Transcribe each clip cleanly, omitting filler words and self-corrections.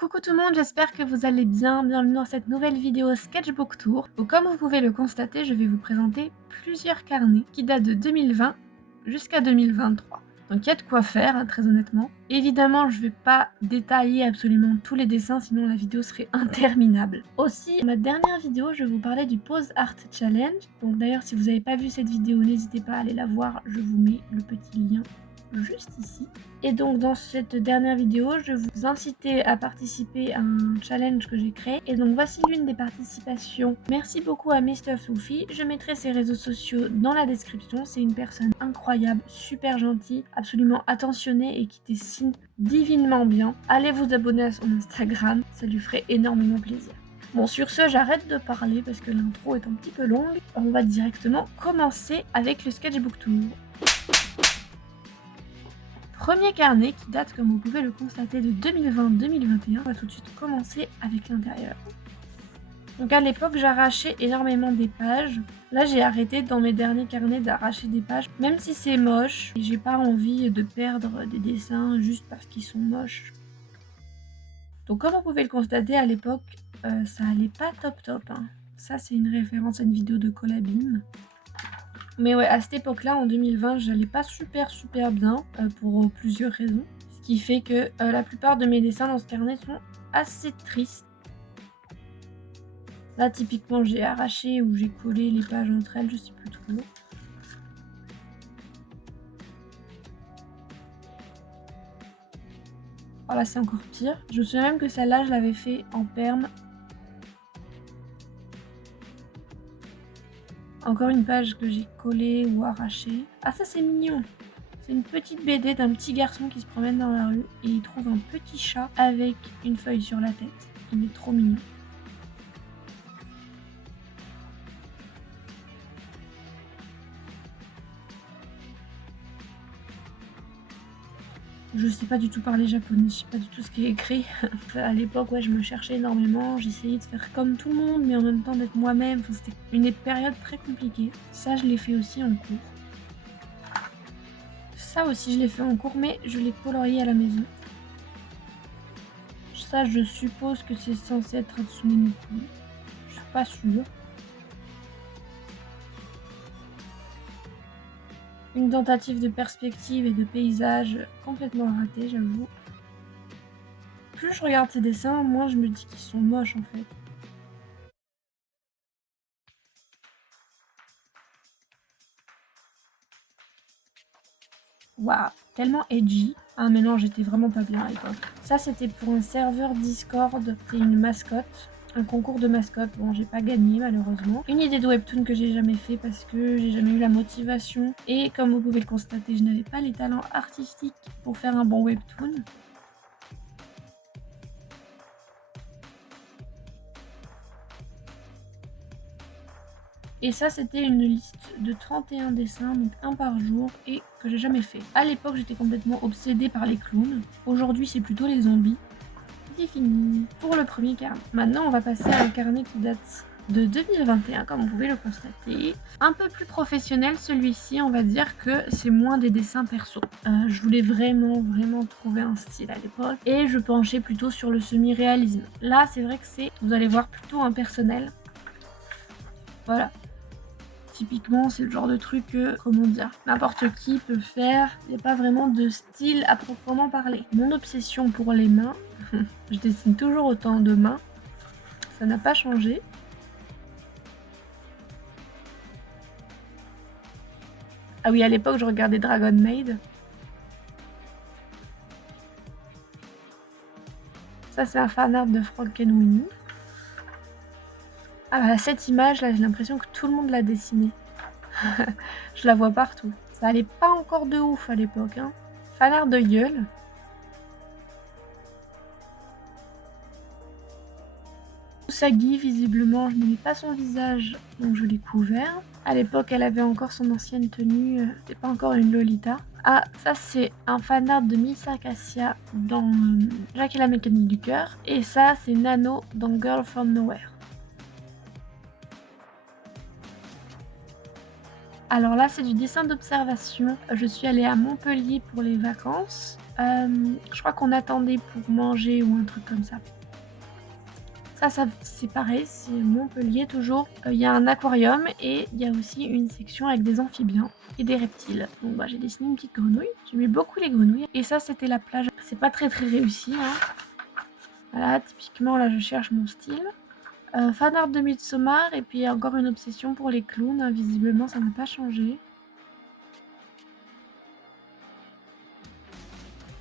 Coucou tout le monde, j'espère que vous allez bien. Bienvenue dans cette nouvelle vidéo Sketchbook Tour. Donc, comme vous pouvez le constater, je vais vous présenter plusieurs carnets qui datent de 2020 jusqu'à 2023. Donc il y a de quoi faire, hein, très honnêtement. Évidemment, je ne vais pas détailler absolument tous les dessins, sinon la vidéo serait interminable. Aussi, dans ma dernière vidéo, je vous parlais du Pose Art Challenge. Donc d'ailleurs, si vous n'avez pas vu cette vidéo, n'hésitez pas à aller la voir. Je vous mets le petit lien juste ici. Et donc dans cette dernière vidéo, je vous incitais à participer à un challenge que j'ai créé. Et donc voici l'une des participations. Merci beaucoup à Mr. Soufi. Je mettrai ses réseaux sociaux dans la description. C'est une personne incroyable, super gentille, absolument attentionnée et qui dessine divinement bien. Allez vous abonner à son Instagram, ça lui ferait énormément plaisir. Bon, sur ce, j'arrête de parler parce que l'intro est un petit peu longue. On va directement commencer avec le Sketchbook Tour. Premier carnet qui date, comme vous pouvez le constater, de 2020-2021. On va tout de suite commencer avec l'intérieur. Donc à l'époque, j'arrachais énormément des pages. Là, j'ai arrêté dans mes derniers carnets d'arracher des pages, même si c'est moche. Et j'ai pas envie de perdre des dessins juste parce qu'ils sont moches. Donc comme vous pouvez le constater, à l'époque, ça allait pas top. Hein. Ça, c'est une référence à une vidéo de Collabine. Mais ouais, à cette époque-là, en 2020, j'allais pas super bien pour plusieurs raisons. Ce qui fait que la plupart de mes dessins dans ce carnet sont assez tristes. Là, typiquement, j'ai arraché ou j'ai collé les pages entre elles, je sais plus trop. Voilà, c'est encore pire. Je me souviens même que celle-là, je l'avais fait en perme. Encore une page que j'ai collée ou arrachée. Ah, ça, c'est mignon. C'est une petite BD d'un petit garçon qui se promène dans la rue et il trouve un petit chat avec une feuille sur la tête. Il est trop mignon. Je sais pas du tout parler japonais, je sais pas du tout ce qui est écrit. À l'époque, ouais, je me cherchais énormément, j'essayais de faire comme tout le monde, mais en même temps d'être moi-même. Enfin, c'était une période très compliquée. Ça, je l'ai fait aussi en cours. Ça aussi, je l'ai fait en cours, mais je l'ai colorié à la maison. Ça, je suppose que c'est censé être Hatsune Miku. Je suis pas sûre. Une tentative de perspective et de paysage complètement ratée, j'avoue. Plus je regarde ces dessins, moins je me dis qu'ils sont moches en fait. Waouh, tellement edgy. Ah mais non, j'étais vraiment pas bien à l'époque. Ça, c'était pour un serveur Discord, c'était une mascotte. Un concours de mascotte, bon j'ai pas gagné malheureusement. Une idée de webtoon que j'ai jamais fait parce que j'ai jamais eu la motivation. Et comme vous pouvez le constater, je n'avais pas les talents artistiques pour faire un bon webtoon. Et ça, c'était une liste de 31 dessins, donc un par jour, et que j'ai jamais fait. À l'époque, j'étais complètement obsédée par les clowns. Aujourd'hui, c'est plutôt les zombies. C'est fini pour le premier carnet. Maintenant, on va passer à un carnet qui date de 2021, comme vous pouvez le constater. Un peu plus professionnel, celui-ci, on va dire que c'est moins des dessins perso. Je voulais vraiment trouver un style à l'époque, et je penchais plutôt sur le semi-réalisme. Là, c'est vrai que c'est, vous allez voir, plutôt impersonnel. Voilà. Typiquement, c'est le genre de truc que, comment dire, n'importe qui peut faire. Il n'y a pas vraiment de style à proprement parler. Mon obsession pour les mains, je dessine toujours autant de mains. Ça n'a pas changé. Ah oui, à l'époque, je regardais Dragon Maid. Ça, c'est un fanart de Frankenweenie. Ah bah, cette image là, j'ai l'impression que tout le monde l'a dessinée. Je la vois partout. Ça allait pas encore de ouf à l'époque. Hein. Fanart de gueule. Usagi, visiblement, je n'aimais pas son visage, donc je l'ai couvert. À l'époque, elle avait encore son ancienne tenue, c'était pas encore une Lolita. Ah, ça c'est un fanart de Miss Acacia dans Jack et la mécanique du cœur. Et ça, c'est Nano dans Girl from Nowhere. Alors là, c'est du dessin d'observation. Je suis allée à Montpellier pour les vacances. Je crois qu'on attendait pour manger ou un truc comme ça. Ça c'est pareil, c'est Montpellier toujours. Il y a un aquarium et il y a aussi une section avec des amphibiens et des reptiles. Donc j'ai dessiné une petite grenouille. J'aimais beaucoup les grenouilles. Et ça, c'était la plage. C'est pas très réussi, hein. Voilà, typiquement là, je cherche mon style. Fanart de Midsommar et puis encore une obsession pour les clowns. Hein, visiblement, ça n'a pas changé.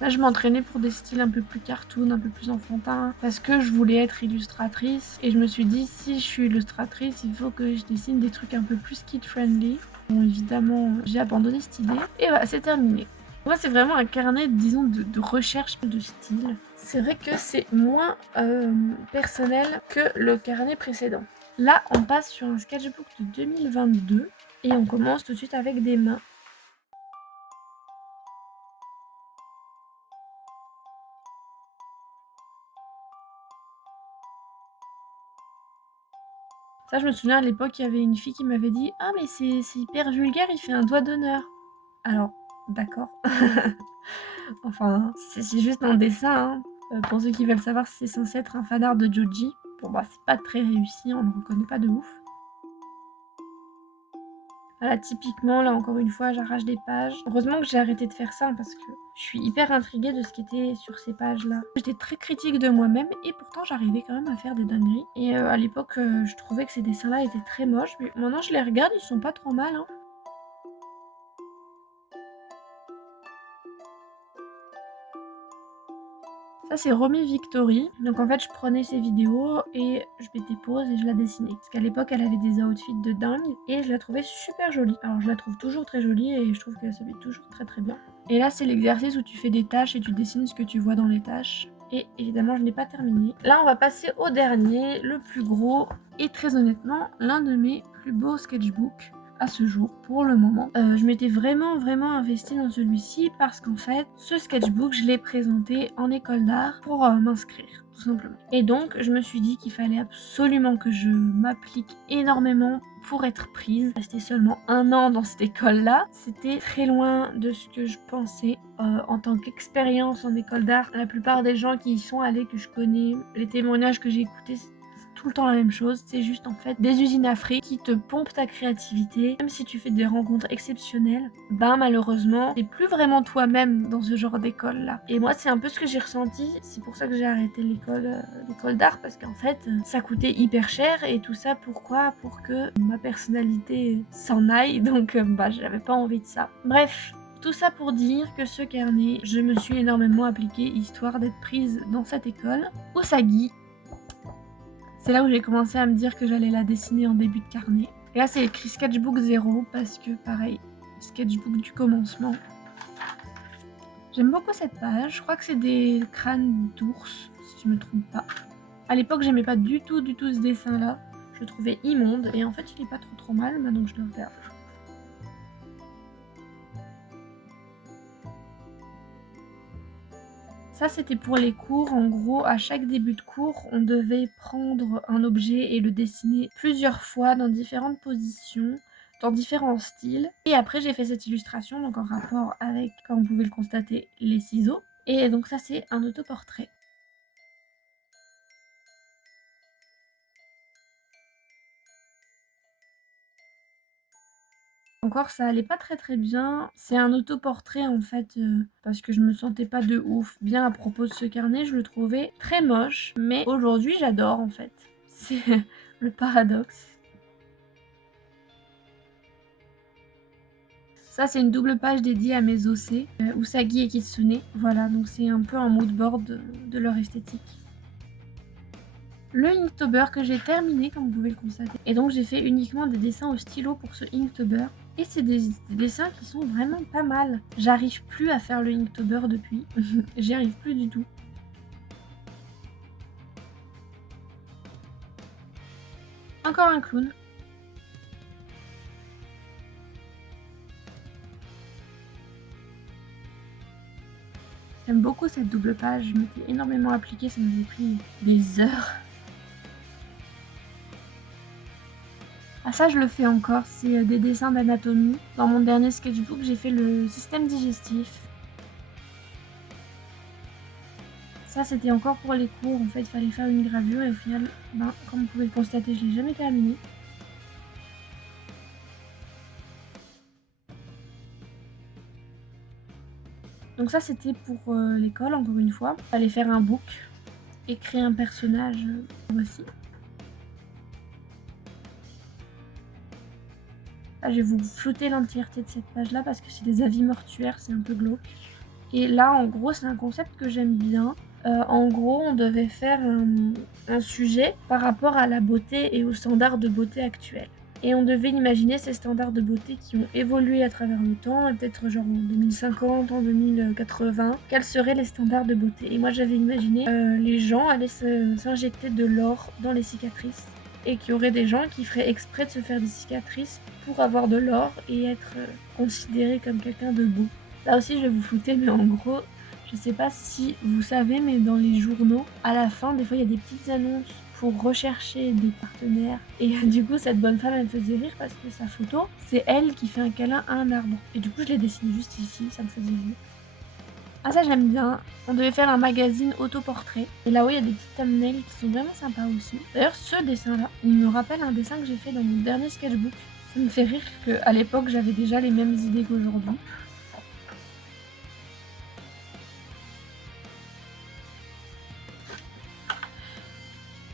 Là, je m'entraînais pour des styles un peu plus cartoon, un peu plus enfantins, parce que je voulais être illustratrice. Et je me suis dit, si je suis illustratrice, il faut que je dessine des trucs un peu plus kid-friendly. Bon, évidemment, j'ai abandonné cette idée. Et voilà, c'est terminé. Moi, c'est vraiment un carnet, disons, de recherche de style. C'est vrai que c'est moins personnel que le carnet précédent. Là, on passe sur un sketchbook de 2022 et on commence tout de suite avec des mains. Ça, je me souviens à l'époque, il y avait une fille qui m'avait dit « Ah, mais c'est hyper vulgaire, il fait un doigt d'honneur. » Alors, d'accord. Enfin, c'est juste un dessin. Hein. Pour ceux qui veulent savoir si c'est censé être un fanart de Joji, bon c'est pas très réussi, on ne le reconnaît pas de ouf. Voilà, typiquement, là encore une fois, j'arrache des pages. Heureusement que j'ai arrêté de faire ça parce que je suis hyper intriguée de ce qui était sur ces pages-là. J'étais très critique de moi-même et pourtant j'arrivais quand même à faire des dingueries. Et à l'époque, je trouvais que ces dessins-là étaient très moches. Mais maintenant, je les regarde, ils sont pas trop mal. Hein. Ça, c'est Romy Victory. Donc en fait, je prenais ses vidéos et je mettais pause et je la dessinais. Parce qu'à l'époque, elle avait des outfits de dingue et je la trouvais super jolie. Alors je la trouve toujours très jolie et je trouve qu'elle s'habille toujours très bien. Et là, c'est l'exercice où tu fais des tâches et tu dessines ce que tu vois dans les tâches. Et évidemment, je n'ai pas terminé. Là, on va passer au dernier, le plus gros et très honnêtement, l'un de mes plus beaux sketchbooks. À ce jour, pour le moment. Je m'étais vraiment investie dans celui-ci parce qu'en fait, ce sketchbook, je l'ai présenté en école d'art pour m'inscrire, tout simplement. Et donc, je me suis dit qu'il fallait absolument que je m'applique énormément pour être prise. Rester seulement 1 an dans cette école-là, c'était très loin de ce que je pensais. En tant qu'expérience en école d'art, la plupart des gens qui y sont allés, que je connais, les témoignages que j'ai écoutés, tout le temps la même chose, c'est juste en fait des usines à fric qui te pompent ta créativité. Même si tu fais des rencontres exceptionnelles, malheureusement, t'es plus vraiment toi-même dans ce genre d'école là. Et moi c'est un peu ce que j'ai ressenti, c'est pour ça que j'ai arrêté l'école d'art, parce qu'en fait ça coûtait hyper cher et tout ça pourquoi? Pour que ma personnalité s'en aille, donc j'avais pas envie de ça. Bref. Tout ça pour dire que ce carnet, je me suis énormément appliquée histoire d'être prise dans cette école. Usagi. C'est là où j'ai commencé à me dire que j'allais la dessiner en début de carnet. Et là, c'est écrit Sketchbook 0 parce que, pareil, sketchbook du commencement. J'aime beaucoup cette page. Je crois que c'est des crânes d'ours, si je me trompe pas. À l'époque, j'aimais pas du tout ce dessin-là. Je le trouvais immonde. Et en fait, il est pas trop mal. Maintenant, je le regarde. Ça, c'était pour les cours. En gros, à chaque début de cours, on devait prendre un objet et le dessiner plusieurs fois dans différentes positions, dans différents styles. Et après, j'ai fait cette illustration, donc en rapport avec, comme vous pouvez le constater, les ciseaux. Et donc ça, c'est un autoportrait. Encore, ça allait pas très bien. C'est un autoportrait en fait, parce que je me sentais pas de ouf bien à propos de ce carnet. Je le trouvais très moche, mais aujourd'hui j'adore en fait. C'est le paradoxe. Ça, c'est une double page dédiée à mes OC, Usagi et Kitsune. Voilà, donc c'est un peu un mood board de leur esthétique. Le Inktober que j'ai terminé, comme vous pouvez le constater. Et donc, j'ai fait uniquement des dessins au stylo pour ce Inktober. Et c'est des dessins qui sont vraiment pas mal. J'arrive plus à faire le Inktober depuis. J'y arrive plus du tout. Encore un clown. J'aime beaucoup cette double page. Je m'étais énormément appliquée, ça m'avait pris des heures. Ah ça je le fais encore, c'est des dessins d'anatomie. Dans mon dernier sketchbook, j'ai fait le système digestif. Ça, c'était encore pour les cours. En fait, il fallait faire une gravure et au final, comme vous pouvez le constater, je l'ai jamais terminée. Donc ça, c'était pour l'école, encore une fois. Il fallait faire un book et créer un personnage. Voici. Là, je vais vous flouter l'entièreté de cette page-là parce que c'est des avis mortuaires, c'est un peu glauque. Et là, en gros, c'est un concept que j'aime bien. En gros, on devait faire un sujet par rapport à la beauté et aux standards de beauté actuels. Et on devait imaginer ces standards de beauté qui ont évolué à travers le temps, et peut-être genre en 2050, en 2080, quels seraient les standards de beauté. Et moi, j'avais imaginé les gens allaient s'injecter de l'or dans les cicatrices, et qu'il y aurait des gens qui feraient exprès de se faire des cicatrices pour avoir de l'or et être considérés comme quelqu'un de beau. Là aussi, je vais vous flouter, mais en gros, je sais pas si vous savez, mais dans les journaux, à la fin, des fois, il y a des petites annonces pour rechercher des partenaires. Et du coup, cette bonne femme, elle me faisait rire parce que sa photo, c'est elle qui fait un câlin à un arbre. Et du coup, je l'ai dessiné juste ici, ça me faisait rire. Ah, ça, j'aime bien. On devait faire un magazine autoportrait. Et là-haut, il y a des petits thumbnails qui sont vraiment sympas aussi. D'ailleurs, ce dessin-là, il me rappelle un dessin que j'ai fait dans mon dernier sketchbook. Ça me fait rire qu'à l'époque, j'avais déjà les mêmes idées qu'aujourd'hui.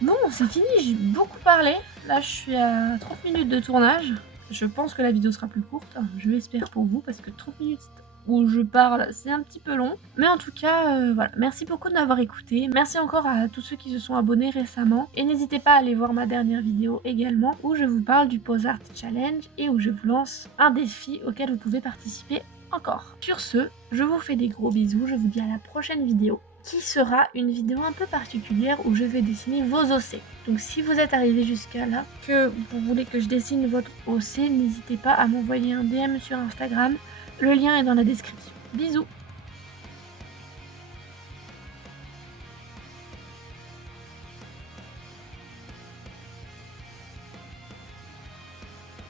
Bon, c'est fini, j'ai beaucoup parlé. Là, je suis à 30 minutes de tournage. Je pense que la vidéo sera plus courte. Je l'espère pour vous, parce que 30 minutes où je parle, c'est un petit peu long. Mais en tout cas, voilà. Merci beaucoup de m'avoir écouté. Merci encore à tous ceux qui se sont abonnés récemment. Et n'hésitez pas à aller voir ma dernière vidéo également, où je vous parle du Pose Art Challenge et où je vous lance un défi auquel vous pouvez participer encore. Sur ce, je vous fais des gros bisous. Je vous dis à la prochaine vidéo, qui sera une vidéo un peu particulière où je vais dessiner vos OC. Donc si vous êtes arrivé jusqu'à là, que vous voulez que je dessine votre OC, n'hésitez pas à m'envoyer un DM sur Instagram. Le lien est dans la description. Bisous!